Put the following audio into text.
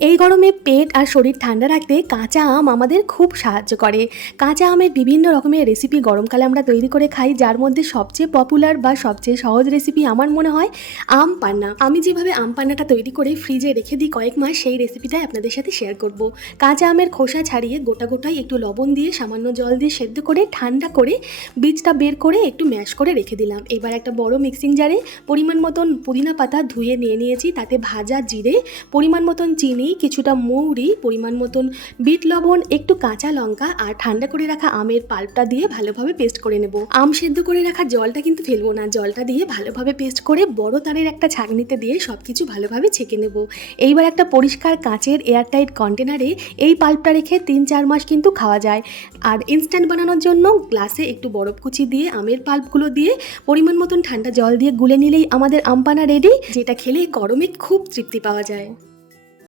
এই গরমে পেট আর শরীর ঠান্ডা রাখতে কাঁচা আম আমাদের খুব সাহায্য করে। কাঁচা আমের বিভিন্ন রকমের রেসিপি গরমকালে আমরা তৈরি করে খাই, যার মধ্যে সবচেয়ে পপুলার বা সবচেয়ে সহজ রেসিপি আমার মনে হয় আম পান্না। আমি যেভাবে আম পান্নাটা তৈরি করে ফ্রিজে রেখে দিই কয়েক মাস, সেই রেসিপিটাই আপনাদের সাথে শেয়ার করব। কাঁচা আমের খোসা ছাড়িয়ে গোটা গোটাই একটু লবণ দিয়ে সামান্য জল দিয়ে সেদ্ধ করে ঠান্ডা করে বীজটা বের করে একটু ম্যাশ করে রেখে দিলাম। এবার একটা বড় মিক্সিং জারে পরিমাণ মতন পুদিনা পাতা ধুয়ে নিয়ে নিয়েছি, তাতে ভাজা জিরে, পরিমাণ মতন চিনি, কিছুটা মৌরি, পরিমাণ মতন বিট লবণ, একটু কাঁচা লঙ্কা আর ঠান্ডা করে রাখা আমের পাল্পটা দিয়ে ভালোভাবে পেস্ট করে নেব। আম সেদ্ধ করে রাখা জলটা কিন্তু ফেলবো না, জলটা দিয়ে ভালোভাবে পেস্ট করে বড় তারের একটা ছাঁকনিতে দিয়ে সবকিছু ভালোভাবে ছেঁকে নেব। এইবার একটা পরিষ্কার কাঁচের এয়ারটাইট কন্টেনারে এই পাল্পটা রেখে 3-4 মাস কিন্তু খাওয়া যায়। আর ইনস্ট্যান্ট বানানোর জন্য গ্লাসে একটু বরফ কুচি দিয়ে আমের পাল্পগুলো দিয়ে পরিমাণ মতন ঠান্ডা জল দিয়ে গুলে নিলেই আমাদের আম পান্না রেডি, যেটা খেলে গরমে খুব তৃপ্তি পাওয়া যায়।